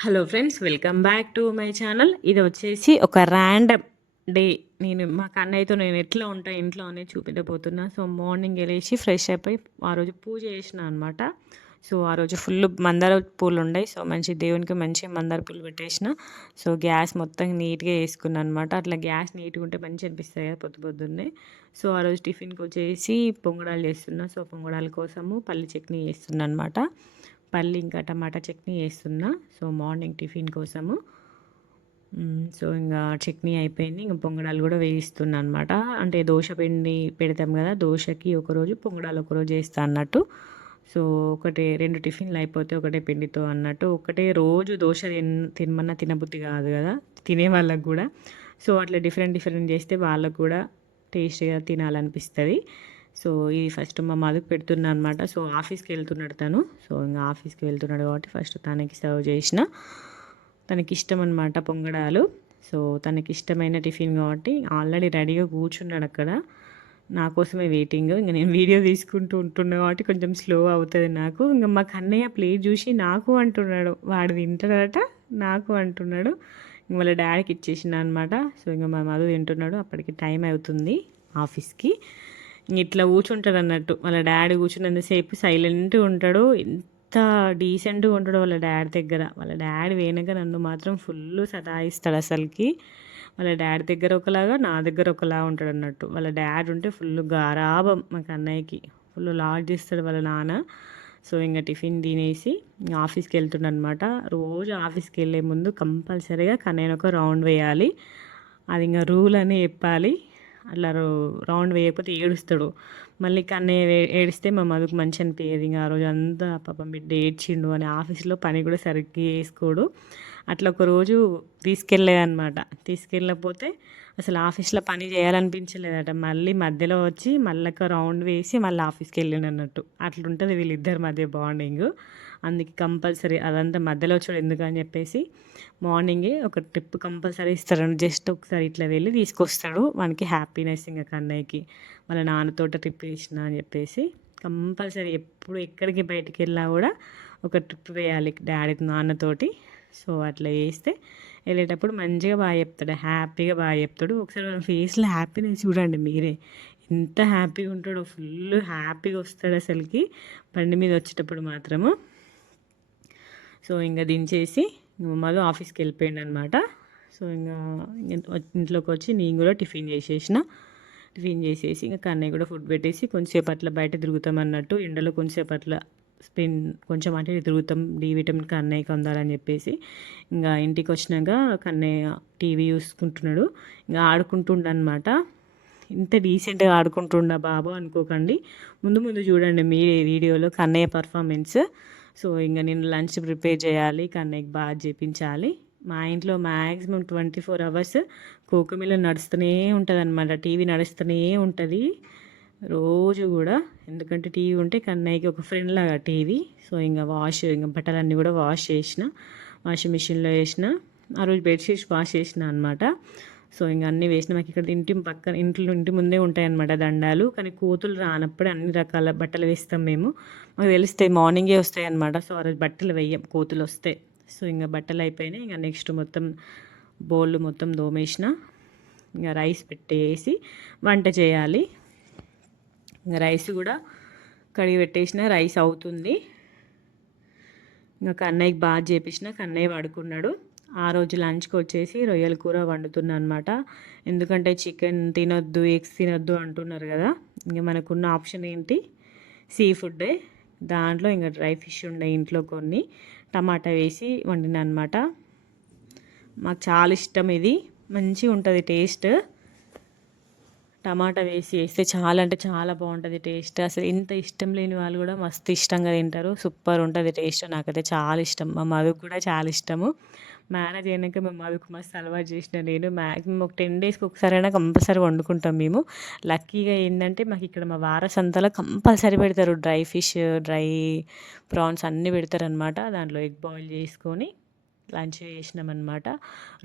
Hello friends, welcome back to my channel. ఇది వచ్చేసి ఒక ర్యాండమ్ డే. మా కన్నయ్యతో నేను ఎట్లా ఉంటా ఇంట్లో అనేది చూపించబోతున్నా. సో మార్నింగ్ వెళ్ళేసి ఫ్రెష్ అయిపోయి ఆ రోజు పూజ చేసిన అనమాట. సో ఆ రోజు ఫుల్ మందార పూలు ఉన్నాయి. సో మంచి దేవునికి మంచి మందార పూలు పెట్టేసిన. సో గ్యాస్ మొత్తం నీట్గా వేసుకున్నాను అనమాట. అట్లా గ్యాస్ నీట్గా ఉంటే మంచి అనిపిస్తాయి కదా పొద్దున్నే. సో ఆ రోజు టిఫిన్కి వచ్చేసి పొంగడాలు చేస్తున్నా. సో పొంగడాల కోసము పల్లి చట్నీ చేస్తున్నా అనమాట. పల్లి ఇంకా టమాటా చట్నీ వేస్తున్నా. సో మార్నింగ్ టిఫిన్ కోసము. సో ఇంకా చట్నీ అయిపోయింది. ఇంకా పొంగడాలు కూడా వేయిస్తున్నా అనమాట. అంటే దోశ పిండి పెడతాం కదా, దోశకి ఒకరోజు పొంగడాలు ఒకరోజు వేస్తా అన్నట్టు. సో రెండు టిఫిన్లు అయిపోతే ఒకటే పిండితో అన్నట్టు. ఒకటే రోజు దోశ తినమన్నా తినబుద్ధి కాదు కదా తినే వాళ్ళకు కూడా. సో అట్లా డిఫరెంట్ చేస్తే వాళ్ళకు కూడా టేస్ట్గా తినాలనిపిస్తుంది. సో ఇది ఫస్ట్ మా మధుకు పెడుతున్నా అనమాట. సో ఆఫీస్కి వెళ్తున్నాడు తను. సో ఇంకా ఆఫీస్కి వెళ్తున్నాడు కాబట్టి ఫస్ట్ తనకి సర్వ్ చేసిన. తనకి ఇష్టం అనమాట పొంగడాలు. సో తనకి ఇష్టమైన టిఫిన్ కాబట్టి ఆల్రెడీ రెడీగా కూర్చున్నాడు అక్కడ. నా కోసమే వెయిటింగ్. ఇంకా నేను వీడియో తీసుకుంటూ ఉంటున్నా కాబట్టి కొంచెం స్లో అవుతుంది నాకు. ఇంకా మా కన్నయ్య ప్లేట్ చూసి నాకు అంటున్నాడు, వాడు తింటాడట నాకు అంటున్నాడు. ఇంక వాళ్ళ డాడీకి ఇచ్చేసిన అనమాట. సో ఇంకా మా మధు తింటున్నాడు. అప్పటికి టైం అవుతుంది ఆఫీస్కి. ఇట్లా కూర్చుంటాడు అన్నట్టు. వాళ్ళ డాడీ కూర్చున్నంతసేపు సైలెంట్గా ఉంటాడు. ఎంత డీసెంట్గా ఉంటాడు వాళ్ళ డాడీ దగ్గర. వాళ్ళ డాడీ వెనక నన్ను మాత్రం ఫుల్ సతాయిస్తాడు అసలుకి. వాళ్ళ డాడీ దగ్గర ఒకలాగా, నా దగ్గర ఒకలా ఉంటాడు అన్నట్టు. వాళ్ళ డాడీ ఉంటే ఫుల్ గారాబం మా కన్నయ్యకి. ఫుల్ లాడ్ చేస్తాడు వాళ్ళ నాన్న. సో ఇంకా టిఫిన్ తినేసి ఆఫీస్కి వెళ్తుండ అనమాట. రోజు ఆఫీస్కి వెళ్ళే ముందు కంపల్సరీగా కన్నయ్యను ఒక రౌండ్ వేయాలి. అది ఇంకా రూల్ అని చెప్పాలి. అట్లా రౌండ్ వేయకపోతే ఏడుస్తాడు. మళ్ళీ కన్నయ్య ఏడిస్తే మా మధుకు మంచి అనిపించేది. ఇంకా ఆ రోజు అంతా పాపం బిడ్డ ఏడ్చిండు అని ఆఫీస్లో పని కూడా సరిగ్గా చేసుకోడు. అట్లా ఒకరోజు తీసుకెళ్ళలేదన్నమాట. తీసుకెళ్ళకపోతే అసలు ఆఫీస్లో పని చేయాలనిపించలేదట. మళ్ళీ మధ్యలో వచ్చి మళ్ళీ ఒక రౌండ్ వేసి మళ్ళీ ఆఫీస్కి వెళ్ళిండు అన్నట్టు. అట్లుంటుంది వీళ్ళిద్దరి మధ్య బాండింగ్. అందుకే కంపల్సరీ అదంతా మధ్యలో వచ్చాడు ఎందుకని చెప్పేసి మార్నింగే ఒక ట్రిప్ కంపల్సరీ ఇస్తాడు. జస్ట్ ఒకసారి ఇట్లా వెళ్ళి తీసుకొస్తాడు. మనకి హ్యాపీనెస్ ఇంకా కన్నయ్యకి. వాళ్ళ నాన్నతోట ట్రిప్ వేసిన అని చెప్పేసి కంపల్సరీ ఎప్పుడు ఎక్కడికి బయటికి వెళ్ళినా కూడా ఒక ట్రిప్ వేయాలి డాడీ నాన్నతోటి. సో అట్లా వేస్తే వెళ్ళేటప్పుడు మంచిగా బాగా చెప్తాడు, హ్యాపీగా బాగా చెప్తాడు. ఒకసారి వాళ్ళ ఫేస్లో హ్యాపీనెస్ చూడండి మీరే, ఎంత హ్యాపీగా ఉంటాడో. ఫుల్ హ్యాపీగా వస్తాడు అసలుకి బండి మీద వచ్చేటప్పుడు మాత్రము. సో ఇంకా దించేసి మళ్ళీ ఆఫీస్కి వెళ్ళిపోయాడు అనమాట. సో ఇంకా ఇంట్లోకి వచ్చి నేను కూడా టిఫిన్ చేసేసి ఇంకా కన్నయ్య కూడా ఫుడ్ పెట్టేసి కొంచెంసేపు అట్లా బయట తిరుగుతాం అన్నట్టు. ఎండలో కొంచెంసేపు అట్లా కొంచెం అంటే తిరుగుతాం, డి విటమిన్ కన్నయ్యకి అందాలని చెప్పేసి. ఇంకా ఇంటికి వచ్చినాక కన్నయ్య టీవీ చూసుకుంటున్నాడు, ఇంకా ఆడుకుంటుండనమాట. ఇంత డీసెంట్గా ఆడుకుంటుండ బాబు అనుకోకండి. ముందు చూడండి మీరే వీడియోలో కన్నయ్య పర్ఫార్మెన్స్. సో ఇంకా నేను లంచ్ ప్రిపేర్ చేయాలి, కన్నయ్యకి బాగా చేపించాలి. మా ఇంట్లో మ్యాక్సిమం 24 hours కోకమిల నడుస్తూనే ఉంటుంది అనమాట. టీవీ నడుస్తూనే ఉంటుంది రోజు కూడా. ఎందుకంటే టీవీ ఉంటే కన్నయ్యకి ఒక ఫ్రెండ్ లాగా టీవీ. సో ఇంకా బట్టలన్నీ కూడా వాష్ చేసిన, వాషింగ్ మిషన్లో వేసిన. ఆ రోజు బెడ్షీట్స్ వాష్ చేసిన అనమాట. సో ఇంకా అన్నీ వేసిన. మాకు ఇక్కడ ఇంటి ముందే ఉంటాయి అన్నమాట దండాలు. కానీ కోతులు రానప్పుడు అన్ని రకాల బట్టలు వేస్తాం మేము. మాకు తెలుస్తాయి, మార్నింగే వస్తాయి అన్నమాట. సో ఆ రోజు బట్టలు వేయం, కోతులు వస్తాయి. సో ఇంకా బట్టలు అయిపోయినాయి. ఇంకా నెక్స్ట్ మొత్తం బౌళ్ళు మొత్తం దోమేసిన. ఇంకా రైస్ పెట్టేసి వంట చేయాలి. ఇంకా రైస్ కూడా కడిగి పెట్టేసిన, రైస్ అవుతుంది. ఇంకా కన్నయ్యకి బాగా చేపించిన, కన్నయ్య పడుకున్నాడు. ఆ రోజు లంచ్కి వచ్చేసి రొయ్యల కూర వండుతున్నా అనమాట. ఎందుకంటే చికెన్ తినొద్దు, ఎగ్స్ తినొద్దు అంటున్నారు కదా. ఇంకా మనకున్న ఆప్షన్ ఏంటి, సీ ఫుడ్డే. దాంట్లో ఇంకా డ్రై ఫిష్ ఉండే ఇంట్లో కొన్ని, టమాటా వేసి వండిన అనమాట. మాకు చాలా ఇష్టం ఇది, మంచిగా ఉంటుంది టేస్ట్. టమాటా వేస్తే చాలా అంటే చాలా బాగుంటుంది టేస్ట్. అసలు ఇంత ఇష్టం లేని వాళ్ళు కూడా మస్తు ఇష్టంగా తింటారు. సూపర్ ఉంటుంది టేస్ట్. నాకైతే చాలా ఇష్టం, మా మధుకు కూడా చాలా ఇష్టము. మ్యారేజ్ అయినాక మా మధుకు మస్తు అలవాటు చేసిన నేను. మ్యాక్సిమం ఒక 10 daysకి ఒకసారైనా కంపల్సరీ వండుకుంటాం మేము. లక్కీగా ఏంటంటే మాకు ఇక్కడ మా వారసంతలో కంపల్సరీ పెడతారు డ్రై ఫిష్, డ్రై ప్రాన్స్ అన్నీ పెడతారనమాట. దాంట్లో ఎగ్ బాయిల్ చేసుకొని లంచ్ చేసినామన్నమాట.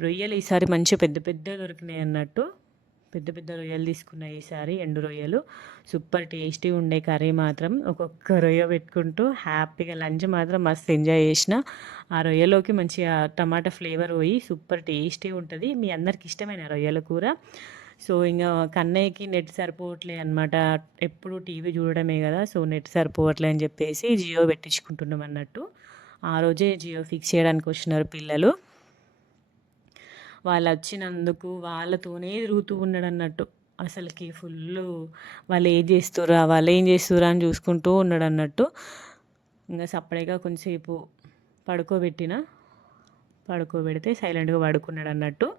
రొయ్యలు ఈసారి మంచిగా పెద్ద దొరికినాయి అన్నట్టు. పెద్ద పెద్ద రొయ్యలు తీసుకున్నా ఈసారి, ఎండు రొయ్యలు. సూపర్ టేస్టీ ఉండే కర్రీ మాత్రం. ఒక్కొక్క రొయ్య పెట్టుకుంటూ హ్యాపీగా లంచ్ మాత్రం మస్తు ఎంజాయ్ చేసిన. ఆ రొయ్యలోకి మంచిగా టమాటా ఫ్లేవర్ పోయి సూపర్ టేస్టీ ఉంటుంది. మీ అందరికి ఇష్టమైన రొయ్యల కూర. సో ఇంక కన్నయ్యకి నెట్ సరిపోవట్లే అనమాట. ఎప్పుడు టీవీ చూడడమే కదా, సో నెట్ సరిపోవట్లే అని చెప్పేసి జియో పెట్టించుకుంటున్నాం అన్నట్టు. ఆ రోజే జియో ఫిక్స్ చేయడానికి వచ్చినారు పిల్లలు. వాళ్ళు వచ్చినందుకు వాళ్ళతోనే తిరుగుతూ ఉన్నాడు అన్నట్టు. అసలుకి ఫుల్లు వాళ్ళు ఏం చేస్తుర్రా వాళ్ళు ఏం చేస్తుర్రా అని చూసుకుంటూ ఉన్నాడు అన్నట్టు. ఇంకా సపరేట్గా కొంచెంసేపు పడుకోబెడితే సైలెంట్గా పడుకున్నాడు అన్నట్టు.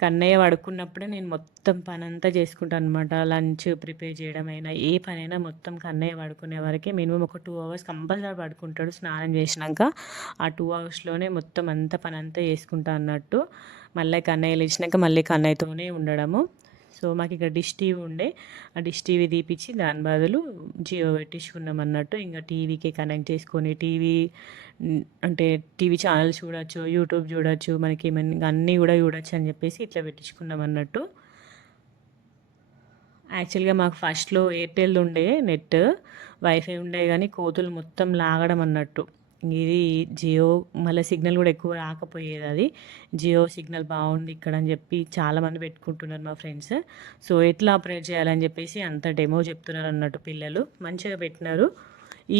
కన్నయ్య పడుకున్నప్పుడే నేను మొత్తం పని అంతా చేసుకుంటాను అనమాట. లంచ్ ప్రిపేర్ చేయడమైనా ఏ పనైనా మొత్తం కన్నయ్య పడుకునే వరకే మినిమం ఒక 2 hours కంపల్సరీ పడుకుంటాడు స్నానం చేసినాక. ఆ 2 hours మొత్తం అంతా పని అంతా చేసుకుంటా అన్నట్టు. మళ్ళీ కన్నయ్య లేచినాక మళ్ళీ కన్నయ్యతోనే ఉండడము. సో మాకు ఇక్కడ డిష్ టీవీ ఉండే, ఆ డిష్ టీవీ తీపిచ్చి దాని బదులు జియో పెట్టించుకున్నాం అన్నట్టు. ఇంకా టీవీకి కనెక్ట్ చేసుకొని టీవీ అంటే టీవీ ఛానల్స్ చూడొచ్చు, యూట్యూబ్ చూడొచ్చు, మనకి ఏమైనా అన్నీ కూడా చూడొచ్చు అని చెప్పేసి ఇట్లా పెట్టించుకున్నాం అన్నట్టు. యాక్చువల్గా మాకు ఫస్ట్లో ఎయిర్టెల్ ఉండే నెట్, వైఫై ఉండే కానీ కోతులు మొత్తం లాగడం అన్నట్టు. ఇది జియో మళ్ళీ సిగ్నల్ కూడా ఎక్కువ రాకపోయేది. అది జియో సిగ్నల్ బాగుంది ఇక్కడ అని చెప్పి చాలామంది పెట్టుకుంటున్నారు మా ఫ్రెండ్స్. సో ఎట్లా ఆపరేట్ చేయాలని చెప్పేసి అంత డెమో చెప్తున్నారు అన్నట్టు పిల్లలు. మంచిగా పెట్టినారు,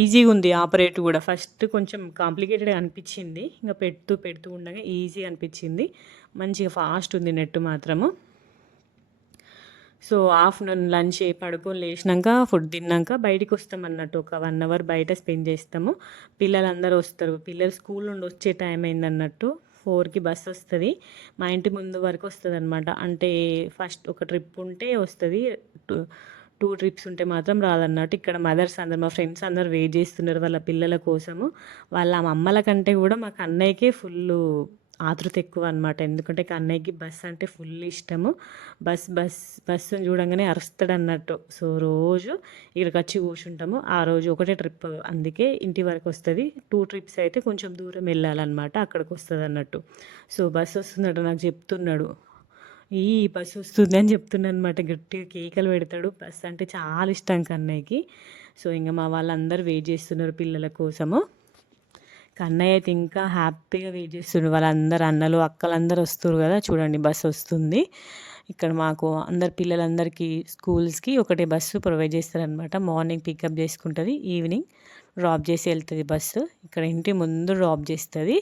ఈజీగా ఉంది ఆపరేట్ కూడా. ఫస్ట్ కొంచెం కాంప్లికేటెడ్గా అనిపించింది, ఇంకా పెడుతూ పెడుతూ ఉండగా ఈజీ అనిపించింది. మంచిగా ఫాస్ట్ ఉంది నెట్ మాత్రము. సో ఆఫ్టర్నూన్ లంచ్ పడుకొని లేచినాక ఫుడ్ తిన్నాక బయటికి వస్తాం అన్నట్టు. ఒక 1 hour బయట స్పెండ్ చేస్తాము. పిల్లలందరూ వస్తారు. పిల్లలు స్కూల్ నుండి వచ్చే టైం అయింది అన్నట్టు. 4కి బస్సు వస్తుంది, మా ఇంటి ముందు వరకు వస్తుంది అనమాట. అంటే ఫస్ట్ ఒక ట్రిప్ ఉంటే వస్తుంది, 2 trips ఉంటే మాత్రం రాదన్నట్టు. ఇక్కడ మదర్స్ అందరు మా ఫ్రెండ్స్ అందరు వెయిట్ చేస్తున్నారు వాళ్ళ పిల్లల కోసము. వాళ్ళ అమ్మల కంటే కూడా మాకు అన్నయ్యకే ఫుల్ ఆతృత ఎక్కువ అనమాట. ఎందుకంటే కన్నయ్యకి బస్ అంటే ఫుల్ ఇష్టము. బస్సును చూడంగానే అరుస్తాడు అన్నట్టు. సో రోజు ఇక్కడికి వచ్చి కూర్చుంటాము. ఆ రోజు ఒకటే ట్రిప్, అందుకే ఇంటి వరకు వస్తుంది. 2 trips అయితే కొంచెం దూరం వెళ్ళాలన్నమాట, అక్కడికి వస్తుంది అన్నట్టు. సో బస్సు వస్తుందట నాకు చెప్తున్నాడు. ఈ బస్సు వస్తుంది అని చెప్తున్నాను అనమాట. గట్టిగా కేకలు పెడతాడు. బస్సు అంటే చాలా ఇష్టం కన్నయ్యకి. సో ఇంకా మా వాళ్ళందరూ వెయిట్ చేస్తున్నారు పిల్లల కోసము. కన్నయ్య అయితే ఇంకా హ్యాపీగా వెయిట్ చేస్తుండ్రు. వాళ్ళందరూ అన్నలు అక్కలు అందరూ వస్తారు కదా, చూడండి బస్సు వస్తుంది. ఇక్కడ మాకు అందరు పిల్లలందరికీ స్కూల్స్కి ఒకటే బస్సు ప్రొవైడ్ చేస్తారనమాట. మార్నింగ్ పికప్ చేసుకుంటుంది, ఈవినింగ్ డ్రాప్ చేసి వెళ్తుంది బస్సు. ఇక్కడ ఇంటి ముందు డ్రాప్ చేస్తుంది,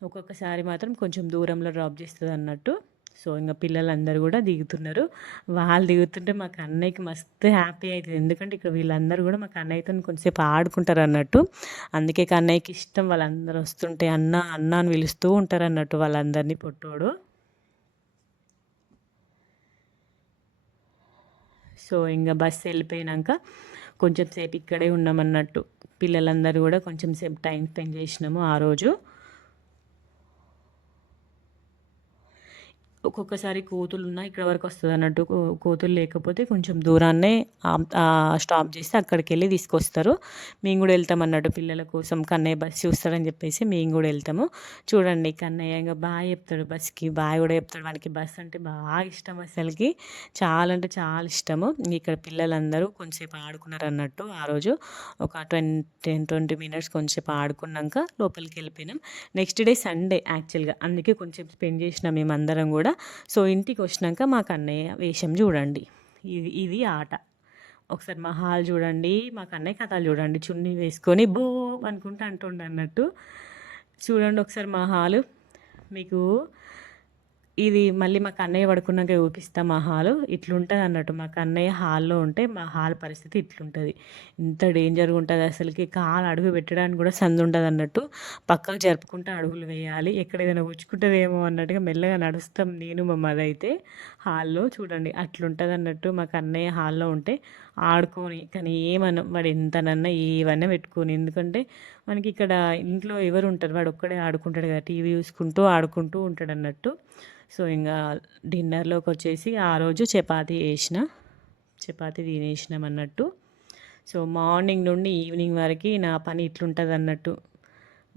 ఒక్కొక్కసారి మాత్రం కొంచెం దూరంలో డ్రాప్ చేస్తుంది అన్నట్టు. సో ఇంకా పిల్లలందరూ కూడా దిగుతున్నారు. వాళ్ళు దిగుతుంటే మా కన్నయ్యకి మస్తు హ్యాపీ అవుతుంది. ఎందుకంటే ఇక్కడ వీళ్ళందరూ కూడా మా కన్నయ్యతో కొంచెంసేపు ఆడుకుంటారు అన్నట్టు. అందుకే కన్నయ్యకి ఇష్టం వాళ్ళందరూ వస్తుంటే అన్న అన్న అని పిలుస్తూ ఉంటారు అన్నట్టు వాళ్ళందరినీ, పొట్టోడు. సో ఇంకా బస్సు వెళ్ళిపోయినాక కొంచెం సేపు ఇక్కడే ఉన్నామన్నట్టు. పిల్లలందరూ కూడా కొంచెం సేపు టైం స్పెండ్ చేసినాము ఆ రోజు. ఒక్కొక్కసారి కోతులు ఉన్నాయి ఇక్కడ వరకు వస్తుంది అన్నట్టు. కోతులు లేకపోతే కొంచెం దూరాన్నే స్టాప్ చేస్తే అక్కడికి వెళ్ళి తీసుకొస్తారు. మేము కూడా వెళ్తాం అన్నట్టు పిల్లల కోసం. కన్నయ్య బస్ చూస్తాడని చెప్పేసి మేము కూడా వెళ్తాము. చూడండి కన్నయ్య ఇంకా బాగా చెప్తాడు, బస్కి బాగా కూడా చెప్తాడు. వానికి బస్ అంటే బాగా ఇష్టం, అసలుకి చాలా అంటే చాలా ఇష్టము. ఇక్కడ పిల్లలందరూ కొంచెంసేపు ఆడుకున్నారు అన్నట్టు. ఆ రోజు ఒక 10-20 minutes కొంచెంసేపు ఆడుకున్నాక లోపలికి వెళ్ళిపోయినాం. నెక్స్ట్ డే సండే యాక్చువల్గా, అందుకే కొంచెం స్పెండ్ చేసినాం మేమందరం కూడా. సో ఇంటికి వచ్చినాక మా కన్నయ్య వేషం చూడండి. ఇది ఆట. ఒకసారి మా హాల్ చూడండి, మా కన్నయ్య కథలు చూడండి. చున్నీ వేసుకొని బో అనుకుంటూ అంటుండ అన్నట్టు. చూడండి ఒకసారి మా హాలు మీకు. ఇది మళ్ళీ మా కన్నయ్య పడుకున్నాక చూపిస్తా. మా హాలు ఇట్లుంటుంది అన్నట్టు. మా కన్నయ్య హాల్లో ఉంటే మా హాల్ పరిస్థితి ఇట్లుంటుంది. ఇంత డేంజర్గా ఉంటుంది అసలుకి. కాలు అడుగు పెట్టడానికి కూడా సందు ఉండదు అన్నట్టు. పక్కకు జరుపుకుంటూ అడుగులు వేయాలి, ఎక్కడ ఏదైనా ఉచ్చుకుంటుందేమో అన్నట్టుగా మెల్లగా నడుస్తాం నేను మా మదర్ అయితే హాల్లో. చూడండి అట్లుంటుంది అన్నట్టు. మా కన్నయ్య హాల్లో ఉంటే ఆడుకొని, కానీ ఏమన్నా వాడు ఎంతనన్నా ఏవన్నా పెట్టుకొని, ఎందుకంటే మనకి ఇక్కడ ఇంట్లో ఎవరు ఉంటారు, వాడు ఒక్కడే ఆడుకుంటాడు కదా, టీవీ చూసుకుంటూ ఆడుకుంటూ ఉంటాడు అన్నట్టు. సో ఇంకా డిన్నర్లోకి వచ్చేసి ఆ రోజు చపాతీ తినేసినాం అన్నట్టు. సో మార్నింగ్ నుండి ఈవినింగ్ వరకు నా పని ఇట్లుంటుంది అన్నట్టు.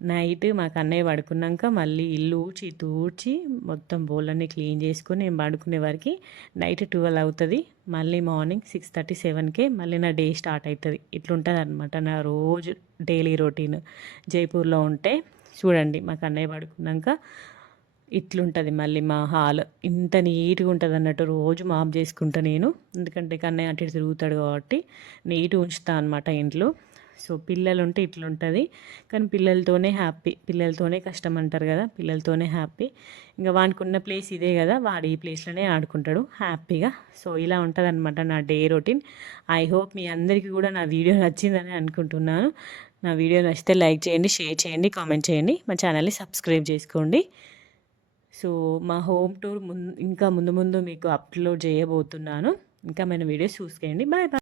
నైట్ మా కన్నయ్య పడుకున్నాక మళ్ళీ ఇల్లు ఊడ్చి తూడ్చి మొత్తం బోళ్ళన్నీ క్లీన్ చేసుకొని నేను పడుకునే వరకు నైట్ 12 అవుతుంది. మళ్ళీ మార్నింగ్ 6:30 7కే మళ్ళీ నా డే స్టార్ట్ అవుతుంది. ఇట్లుంటుంది అనమాట నా రోజు డైలీ రొటీన్. జైపూర్లో ఉంటే చూడండి మా కన్నయ్య పడుకున్నాక ఇట్లుంటుంది మళ్ళీ మా హాల్. ఇంత నీట్గా ఉంటుంది అన్నట్టు రోజు మాప్ చేసుకుంటా నేను. ఎందుకంటే కన్నయ్య అటు ఇటు తిరుగుతాడు కాబట్టి నీట్గా ఉంచుతా అనమాట ఇంట్లో. సో పిల్లలు ఉంటే ఇట్లుంటుంది. కానీ పిల్లలతోనే హ్యాపీ, పిల్లలతోనే కష్టం అంటారు కదా, పిల్లలతోనే హ్యాపీ. ఇంకా వానికి ఉన్న ప్లేస్ ఇదే కదా, వాడు ఈ ప్లేస్లోనే ఆడుకుంటాడు హ్యాపీగా. సో ఇలా ఉంటుంది అనమాట నా డే రొటీన్. ఐ హోప్ మీ అందరికీ కూడా నా వీడియో నచ్చిందని అనుకుంటున్నాను. నా వీడియో నచ్చితే లైక్ చేయండి, షేర్ చేయండి, కామెంట్ చేయండి, మా ఛానల్ని సబ్స్క్రైబ్ చేసుకోండి. సో మా హోమ్ టూర్ ఇంకా ముందు ముందు మీకు అప్లోడ్ చేయబోతున్నాను. ఇంకా మన వీడియోస్ చూసుకోండి. Bye bye.